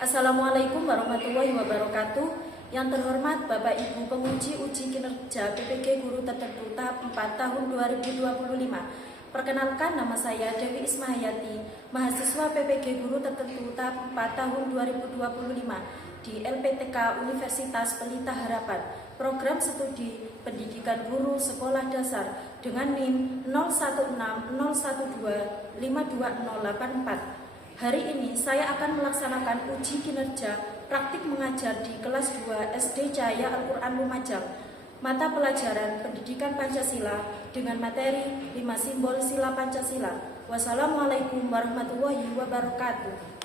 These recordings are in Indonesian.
Assalamualaikum warahmatullahi wabarakatuh. Yang terhormat Bapak Ibu penguji uji kinerja PPG Guru Tertentu tahap 4 tahun 2025. Perkenalkan, nama saya Dewi Ismahayati, mahasiswa PPG Guru Tertentu tahap 4 tahun 2025 di LPTK Universitas Pelita Harapan, program studi pendidikan guru sekolah dasar dengan NIM 016012520084. Hari ini saya akan melaksanakan uji kinerja praktik mengajar di kelas 2 SD Cahaya Al-Quran Lumajang, mata pelajaran pendidikan Pancasila dengan materi 5 simbol sila Pancasila. Wassalamualaikum warahmatullahi wabarakatuh.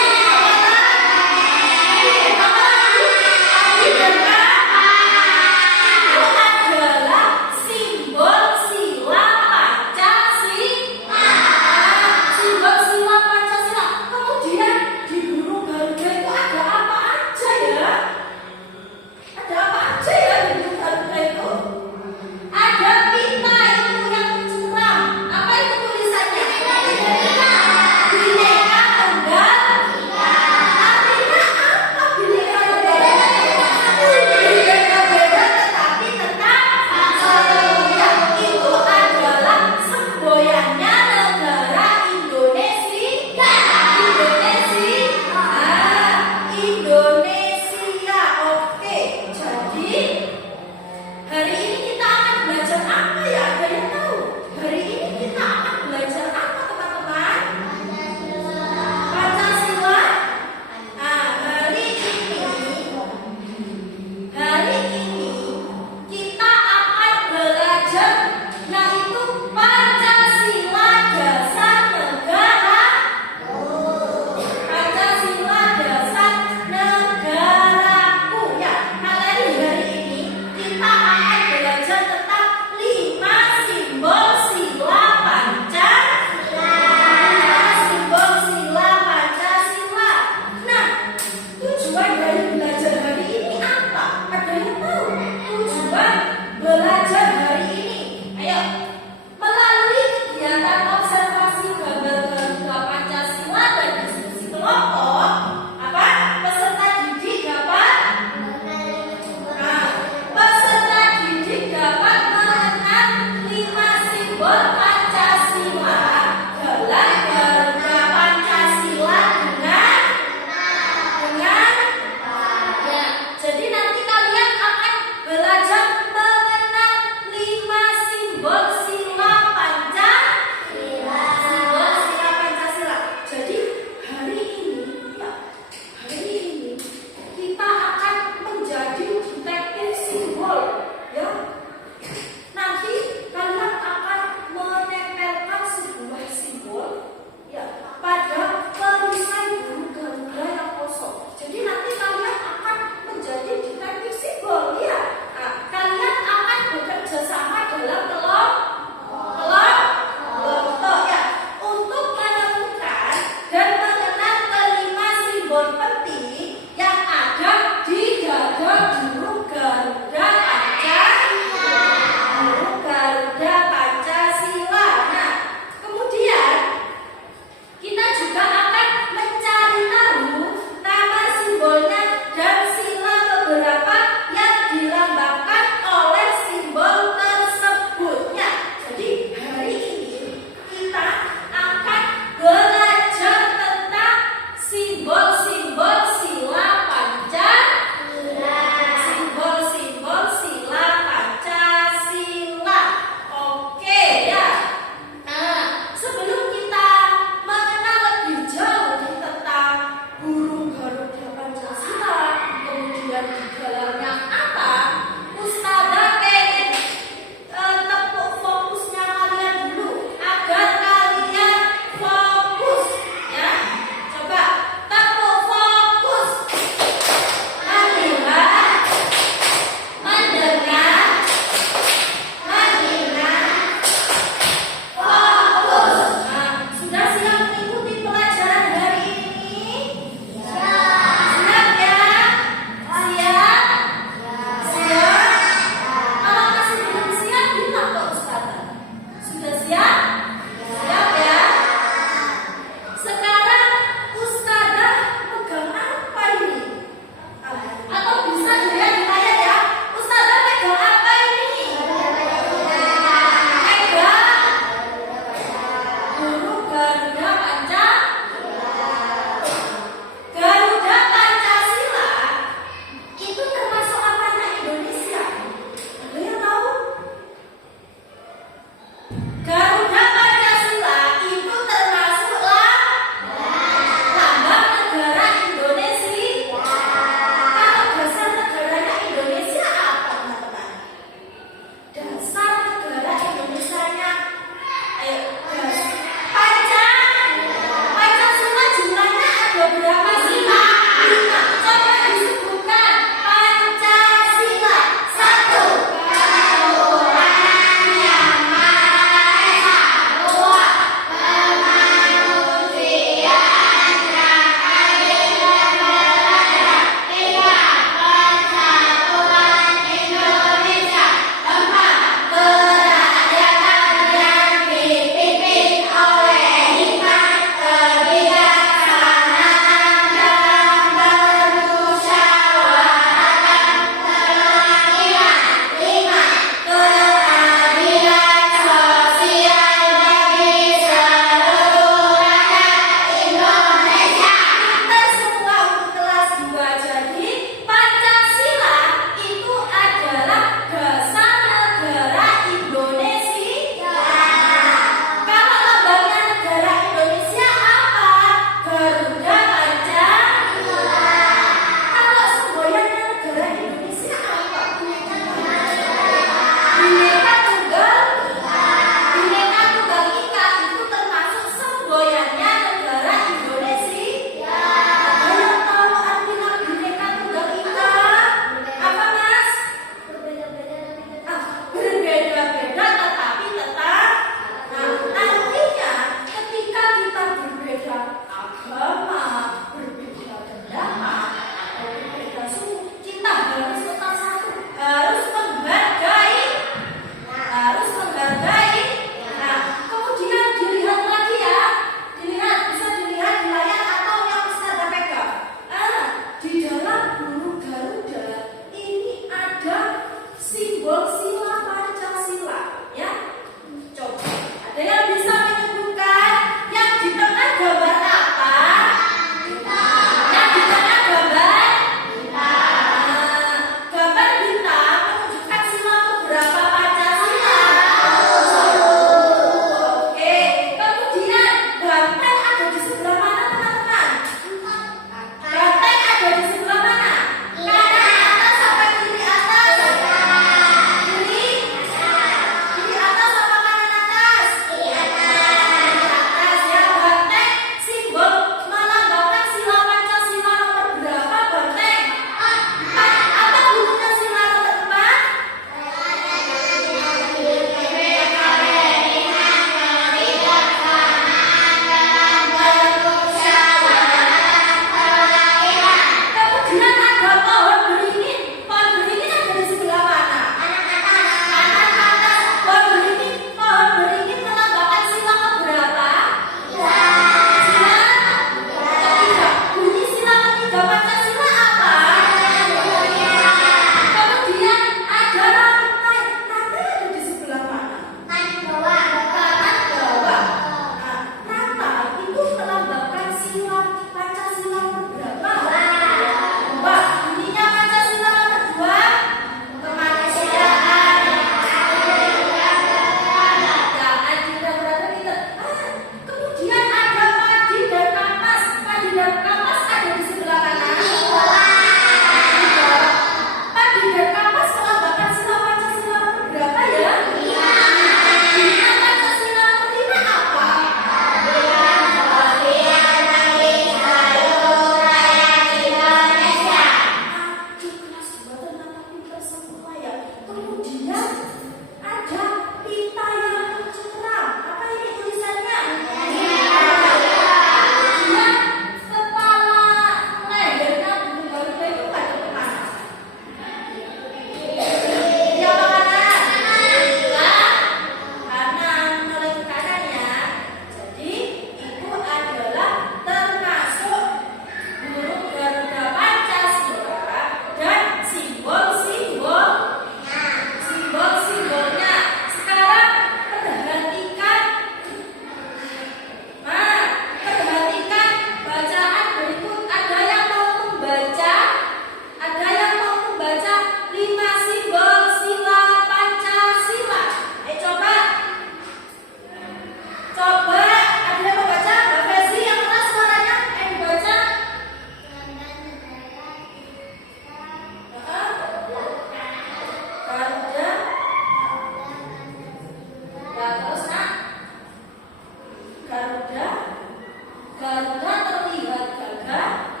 Garuda terlihat gagah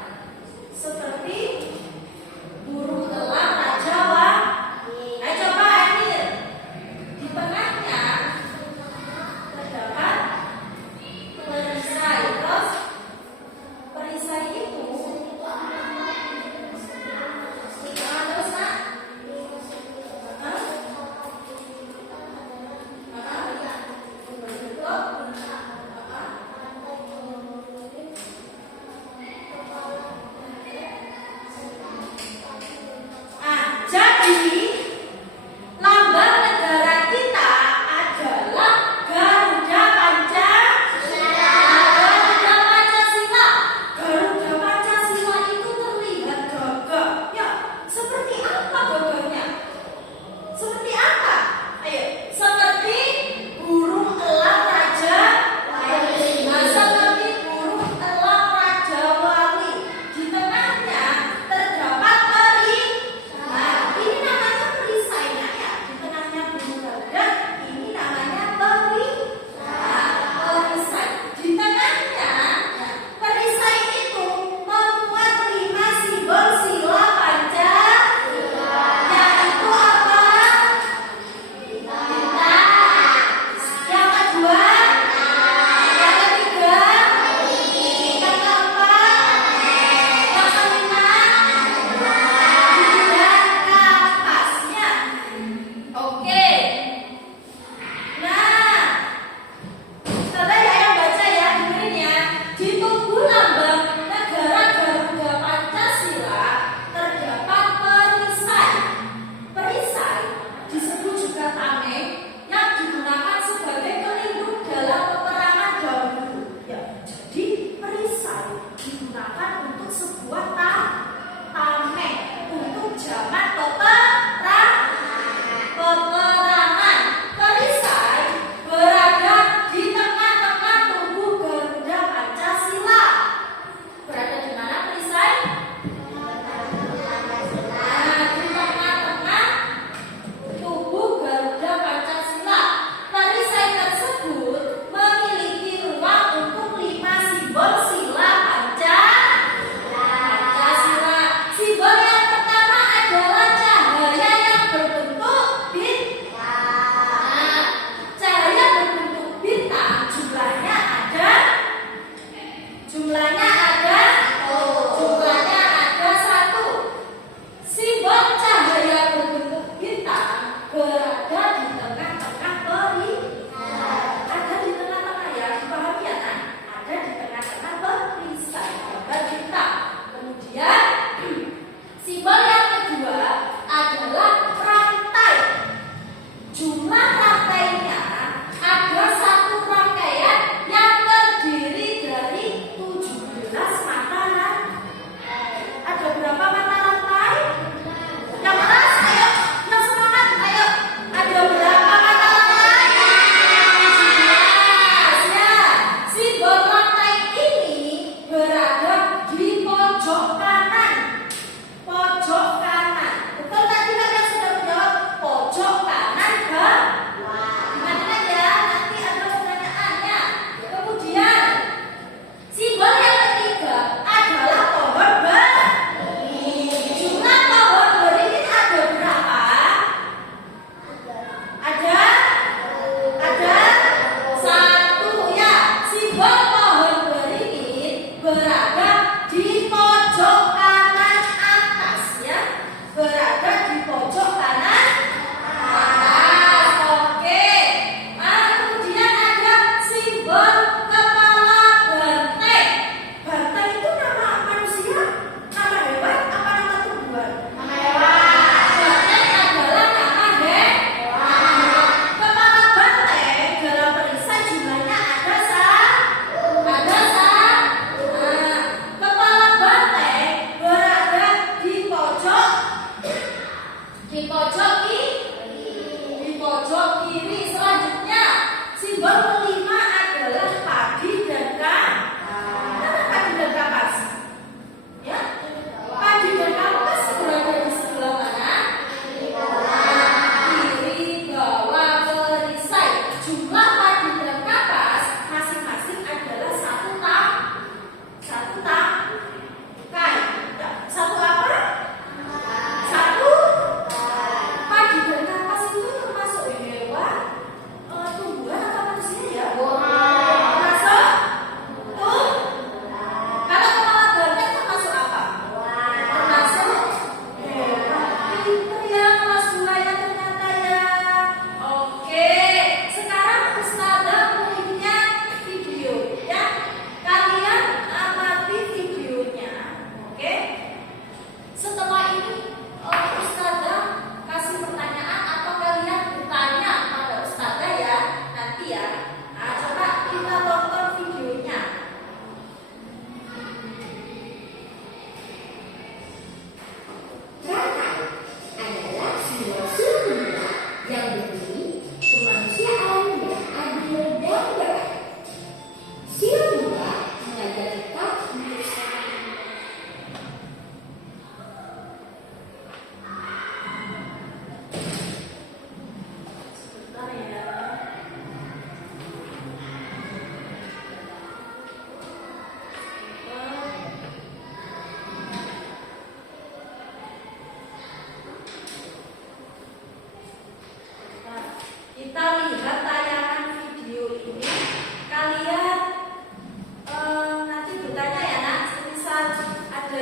seperti burung elang raja wali. Ayo coba Emil. Di tengahnya terdapat perisai. Terus perisai itu terus nak? Jadi lambang negara kita adalah Garuda Pancasila. Garuda Pancasila. Garuda Pancasila itu terlihat gagah. Ya, seperti apa gagahnya? Seperti apa? Ayo, seperti burung elang raja wali. Nah, seperti burung elang raja wali. Di tengahnya terdapat ini namanya perisainya ya. Di tengahnya burung Garuda, ini namanya perisai. Di tengahnya perisai itu memuat 5 simbol sila Pancasila. Yaitu apa? Bintang. Yang kedua, yang ketiga, yang keempat, yang kelima, dan kapasnya. Oke. Nah, coba ya yang baca ya, dengerin ya. Di tubuh lambang negara Garuda Pancasila terdapat perisai. Perisai disebut juga tameng yang digunakan sebagai pelindung dalam peperangan dahulu. Ya, jadi perisai digunakan untuk sebuah tameng untuk zaman peperangan. Perisai berada di tengah-tengah tubuh Garuda Pancasila. Berada di mana perisai? Nah, di tengah-tengah tubuh Garuda Pancasila. Perisai tersebut memiliki ruang untuk 5 simbol sila Pancasila. Simbol yang pertama adalah cahaya yang berbentuk bintang. Cahaya berbentuk bintang jumlahnya ada satu. Simbol cahaya berbentuk bintang berada di tengah-tengah perisai. Ada di tengah-tengah ya, dipahami ya kan? Ada di tengah-tengah perisai gambar bintang. Kemudian simbol yang kedua adalah rantai. Jumlah rantainya ada satu rangkaian yang terdiri dari 17 mata rantai. Ada berapa mata rantai? Yang keras, ayo, yang semangat, ayo. Ada berapa mata rantai? 17 ya. Simbol rantai ini berada di pojok kanan. Pojok kanan. Betul tadi kalian sudah menjawab pojok kanan bawah. Ingat ya, nanti ada pertanyaannya. Kemudian simbol yang ketiga adalah pohon beringin. Jumlah pohon beringin ada berapa? Ada satu ya. Simbol pohon beringin berada di pojok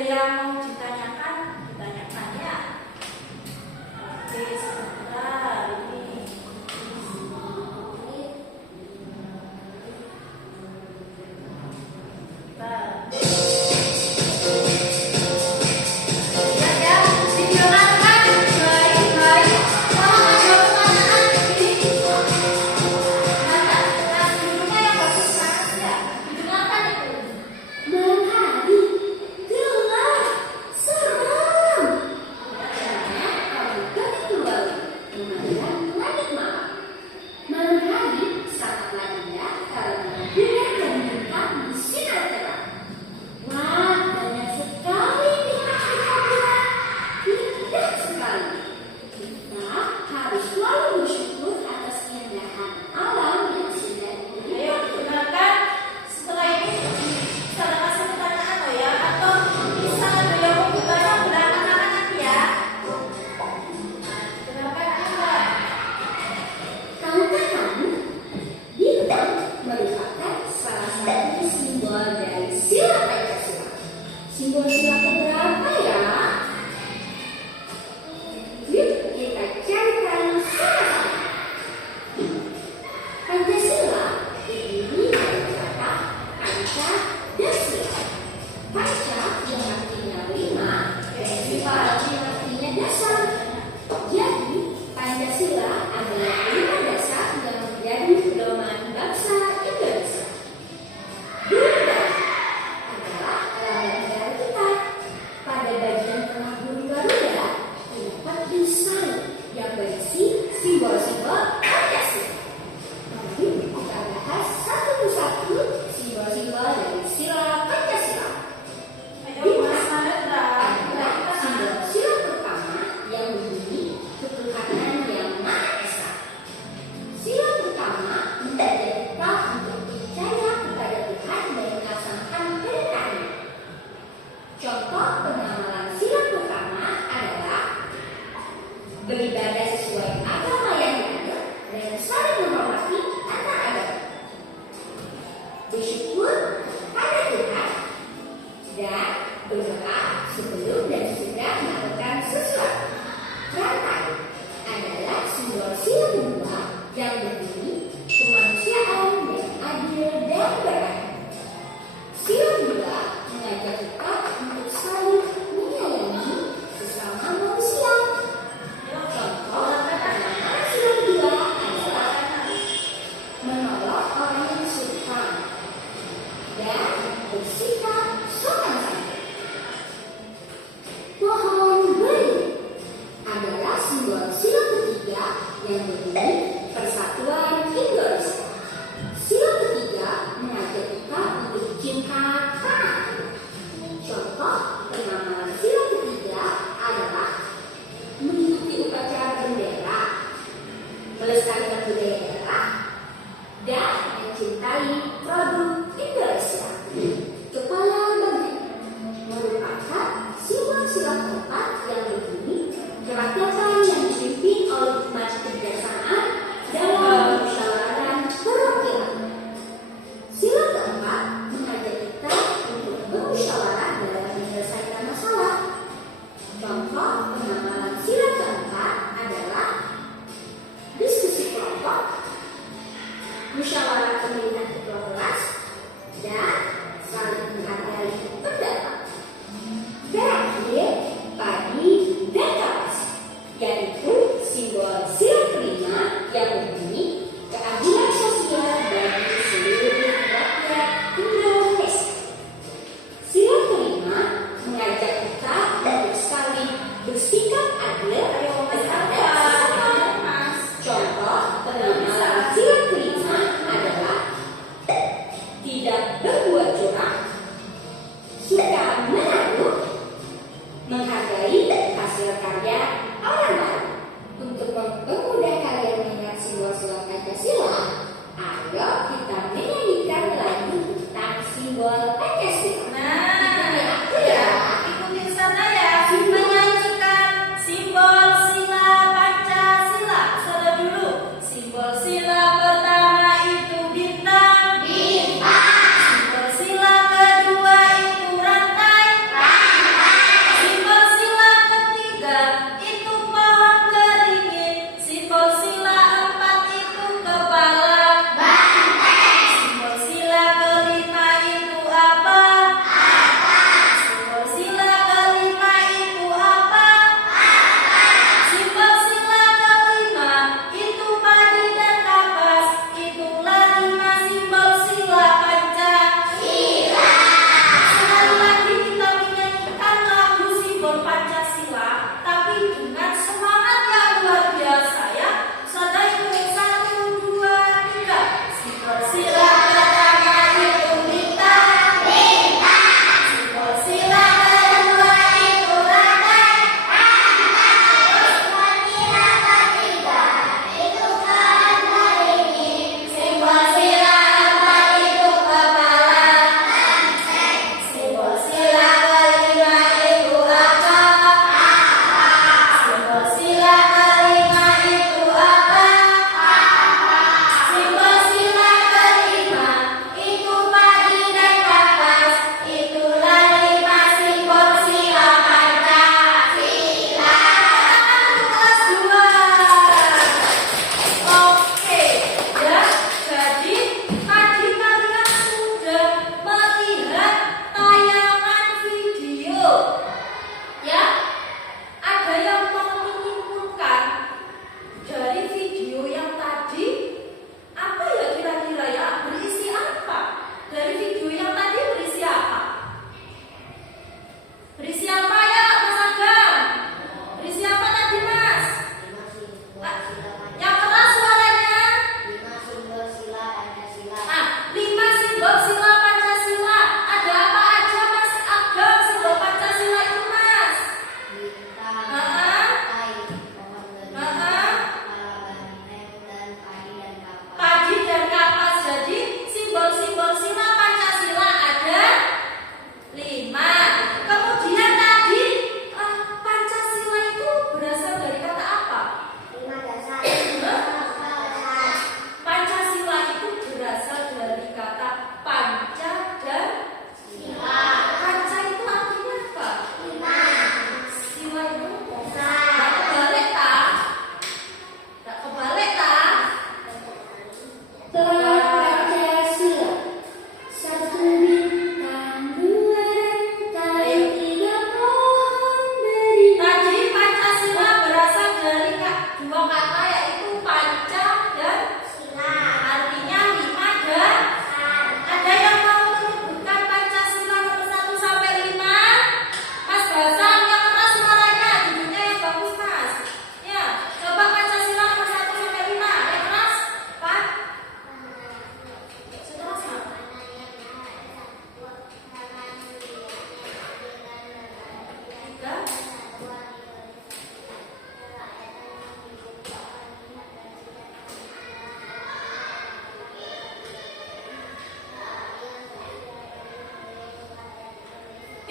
yang mau ditanyakan? Ditanyakan ya. Oke, sebentar ini. Simbol sila keberapa ya? Yuk kita cari tahu sama-sama. Pancasila terdiri dari kata panca dan sila. Panca yang artinya 5 dan sila yang artinya dasar. Jadi Pancasila adalah 5 dasar yang menjadi pedoman bangsa Indonesia. Pada bagian tengah burung Garuda terdapat desain yang berisi simbol-simbol Pancasila. Mari kita bahas satu persatu simbol-simbol dari sila Pancasila. Adalah simbol sila pertama yang berbunyi ketuhanan yang Maha Esa. Sila pertama mengajak kita untuk percaya kepada Tuhan dan melaksanakan perintahnya. Contoh pengamalan sila pertama adalah beribadah sesuai agama yang ada dan saling menghormati antar agama, bersyukur pada Tuhan, dan berdoa sebelum dan sesudah melakukan sesuatu. Rantai adalah simbol sila kedua yang berbunyi kemanusiaan yang adil dan beradab. Sila kedua mengajak kita untuk saling menyayangi sesama manusia. Contoh pengamalan sila kedua adalah menolong orang yang kesulitan dan bersikap sopan santun. Pohon beringin adalah simbol sila ketiga yang berbunyi persatuan Indonesia. Sila ketiga mengajak kita untuk cinta tanah. Contoh pengamalan sila ketiga adalah mengikuti upacara bendera, melestarikan budaya daerah, dan mencintai produk Indonesia. Kepala Menteri merupakan simbol sila keempat yang berbunyi kerakyatan yang dipimpin oleh hikmat kebijaksanaan dalam musyawaratan perwakilan. Sila keempat mengajak kita untuk bermusyawarah dalam menyelesaikan masalah. Contoh pengamalan sila keempat adalah diskusi kelompok, musyawarah pemilihan ketua kelas, dan saling menghargai pendapat. Terakhir, padi dan kapas, yaitu simbol sila kelima yang berbunyi keadilan sosial bagi seluruh rakyat Indonesia. Sila kelima mengajak kita untuk saling bersikap adil terhadap sesama. Contoh pengamalan sila kelima adalah tidak berbuat curang, suka menaruh, menghargai hasil karya orang lain. Untuk mempermudah kalian mengingat simbol-simbol Pancasila, ayo kita menyanyikan lagu tentang simbol Pancasila. Nah, itu ya, ikutin sana ya, menyanyikan simbol sila Pancasila. Salah dulu, simbol sila pertama itu bintang. Simbol sila kedua itu rantai.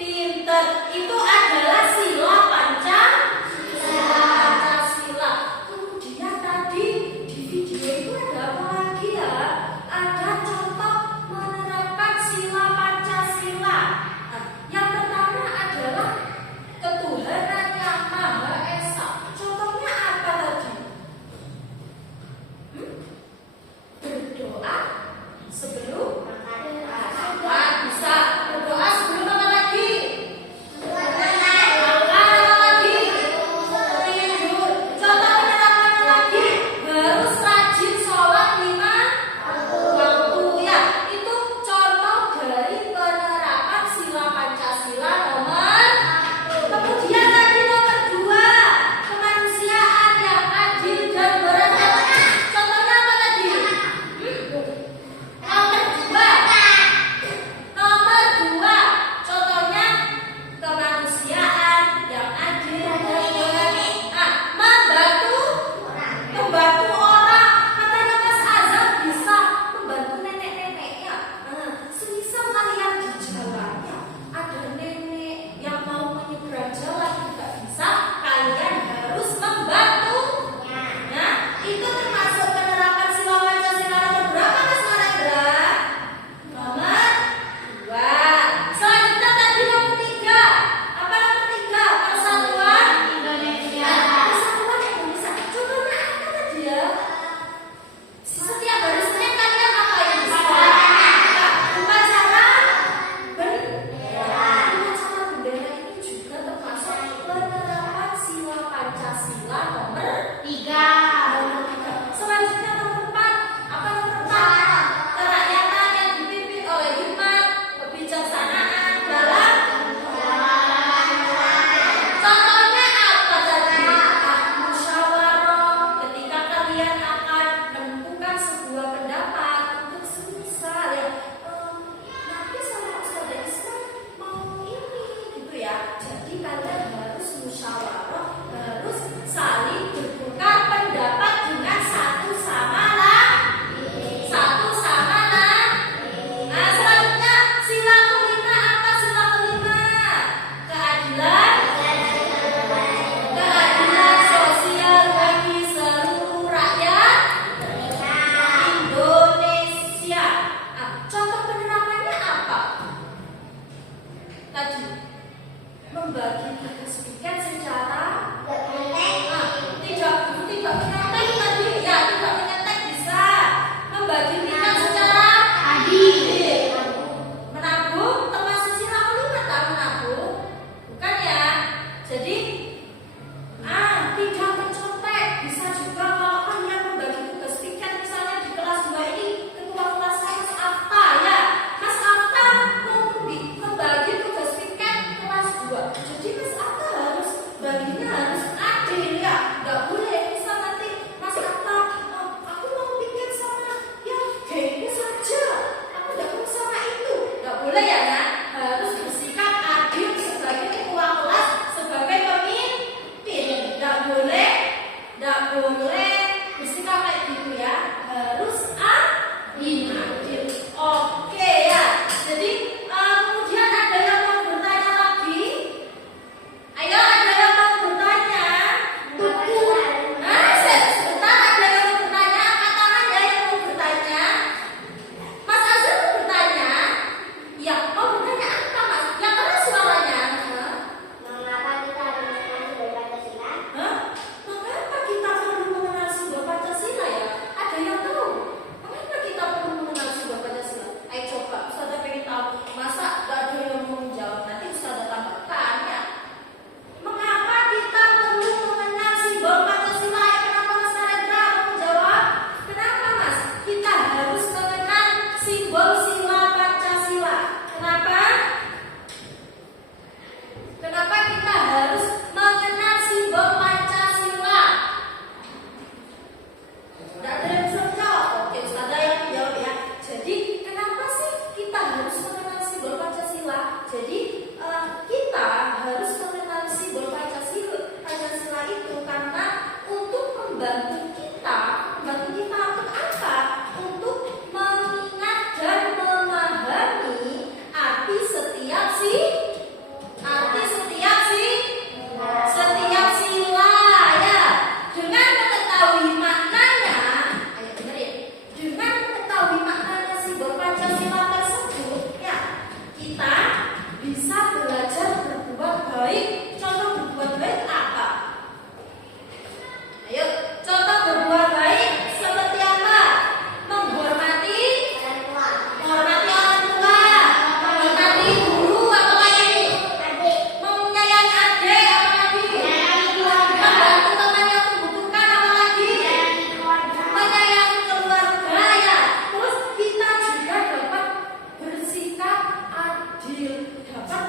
Pinter. Itu adalah sila Pancasila. Kemudian tadi di video itu ada apa lagi ya? Ada contoh menerapkan sila Pancasila. Nah, yang pertama adalah ketuhanan yang Maha Esa. Contohnya apa tadi? Berdoa sebelum makan. Bisa berdoa sebelum apa lagi? Makan apa lagi? Tidur. Contohnya apa lagi? Harus rajin sholat 5 waktu ya. Itu contoh dari penerapan sila Pancasila nomor. Kemudian tadi nomor 2, kemanusiaan yang adil dan beradab. Contohnya apa tadi? Nomor 2, contohnya kemanusiaan yang adil dan beradab. Membantu orang. Katanya Mas Azam bisa membantu nenek-neneknya. Semisal kalian di jalan ya, ada nenek yang mau menyeberang jalan tidak bisa, kalian harus membantu. Nah, itu termasuk penerapan sila Pancasila nomor berapa Mas Narendra? Nomor 2. Selanjutnya tadi nomor 3. Apa nomor 3? Persatuan Indonesia. Persatuan Indonesia. Contohnya apa tadi ya? Setiap hari Senin kalian ngapain? Upacara bendera. Upacara bendera ini juga termasuk penerapan sila Pancasila nomor 3. Selanjutnya nomor 4. Apa nomor 4? Kerakyatan yang dipimpin oleh hikmat, kebijaksanaan dalam. Contohnya apa tadi? Musyawarah. Ketika kalian akan menentukan sebuah pendapat untuk semisal ya, nanti sama Ustazah Isma mau ini gitu ya. Jadi kalian harus musyawarah, harus saling bertukar pendapat dengan satu sama lain. Nah, selanjutnya sila kelima apa? Sila kelima keadilan. Keadilan sosial bagi seluruh rakyat Indonesia. Contoh penerapannya apa? Tadi membagi tugas piket secara tidak menyetek tadi ya, tidak menyetek bisa. Membagi piket secara adil. Menabung termasuk sila kelima tak menabung? Bukan ya. Jadi tidak mencontek. Bisa juga kalau kalian membagi tugas piket misalnya di kelas 2 ini, ketua kelas saya Mas Afta ya. Mas Afta membagi tugas piket kelas 2. Jadi Mas Afta harus baginya harus adil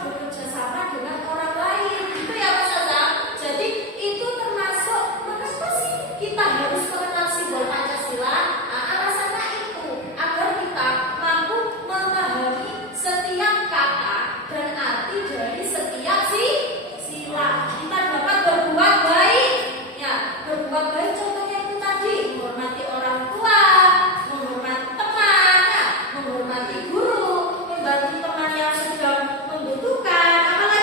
bekerja sama dengan orang lain. Gitu ya Mas Aza. Jadi itu termasuk mengapa sih kita harus mengenal simbol Pancasila? Nah, alasannya itu agar kita mampu memahami setiap kata dan arti dari setiap sila. Kita dapat berbuat baik. Ya, berbuat baik contohnya itu tadi menghormati orang tua, menghormati teman, ya, menghormati guru, membantu teman yang sedang membutuhkan. Apalagi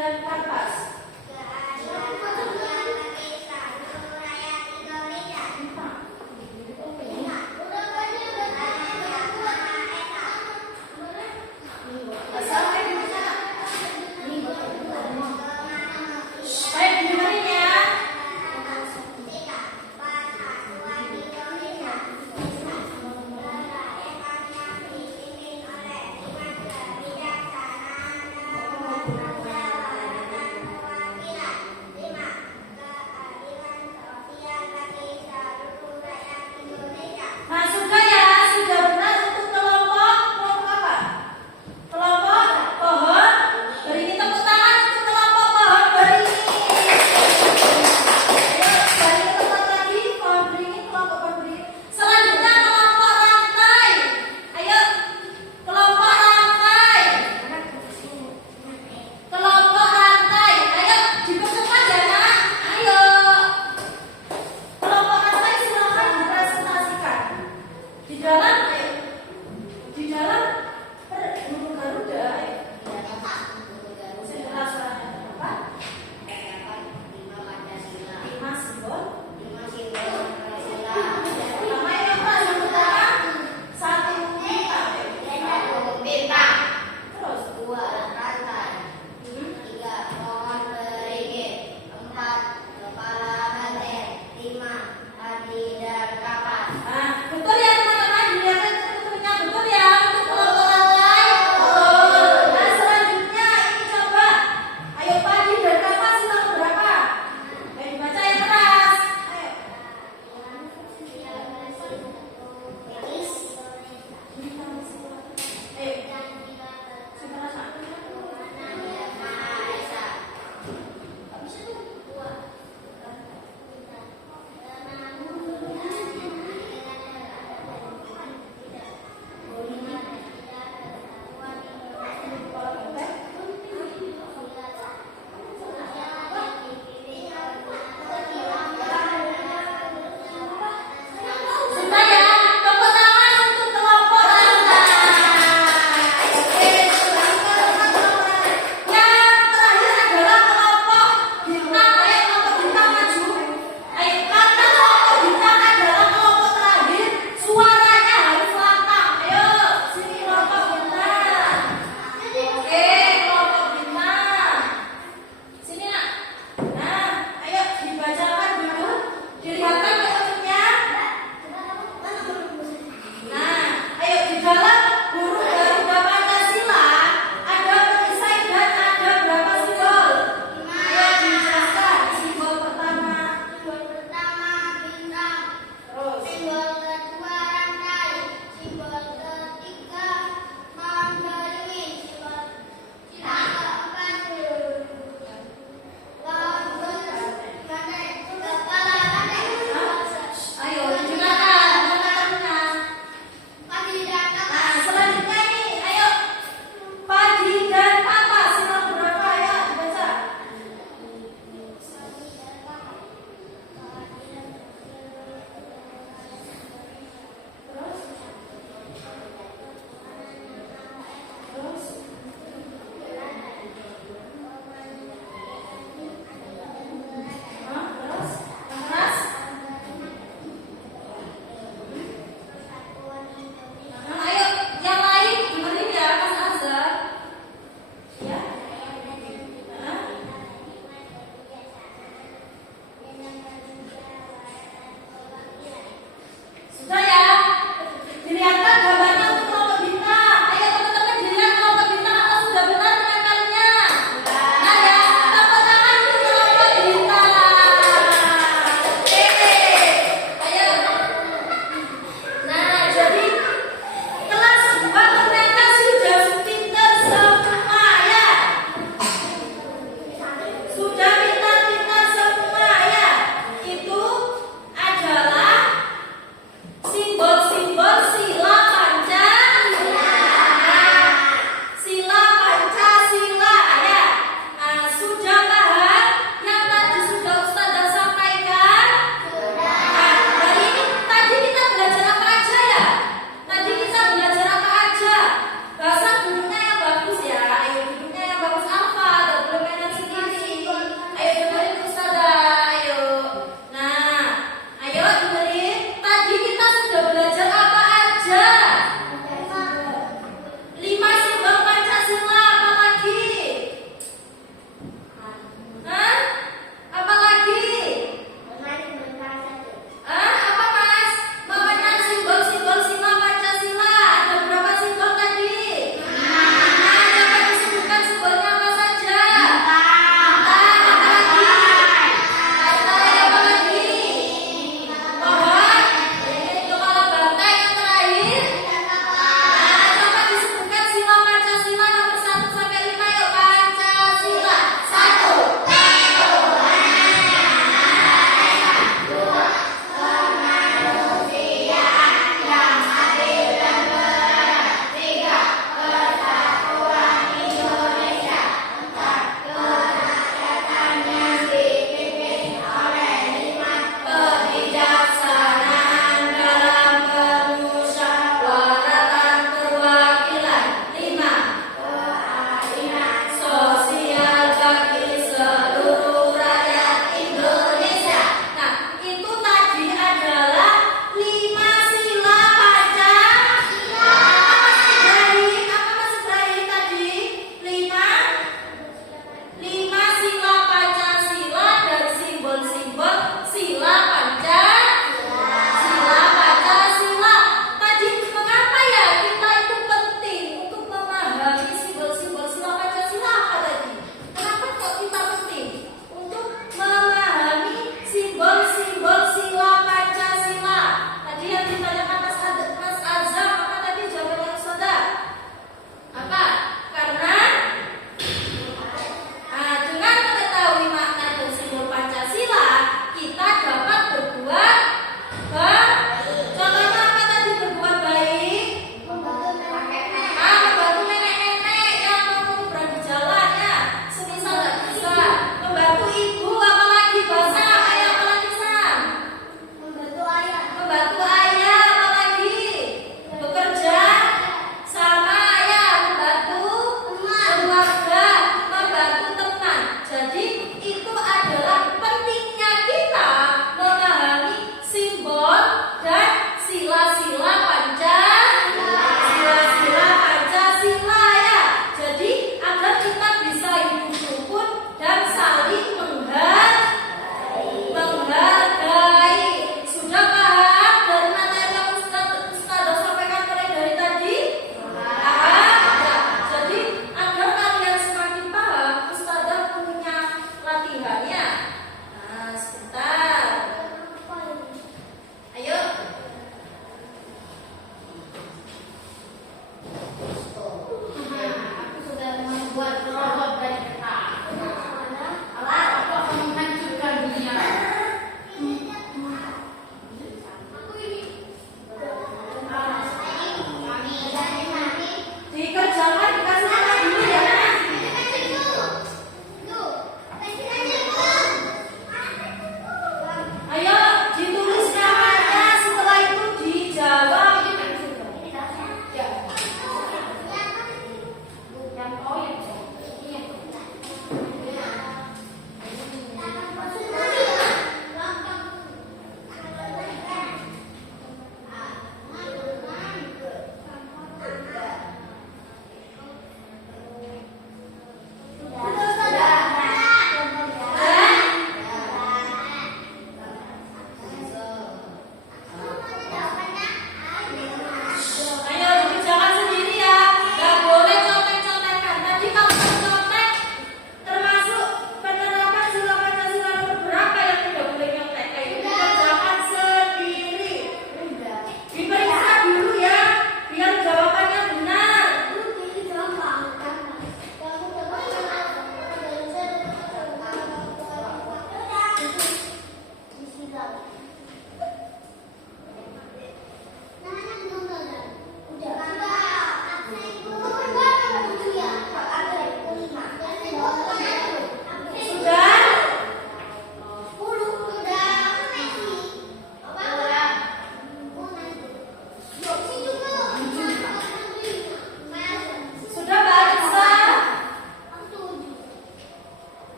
dengan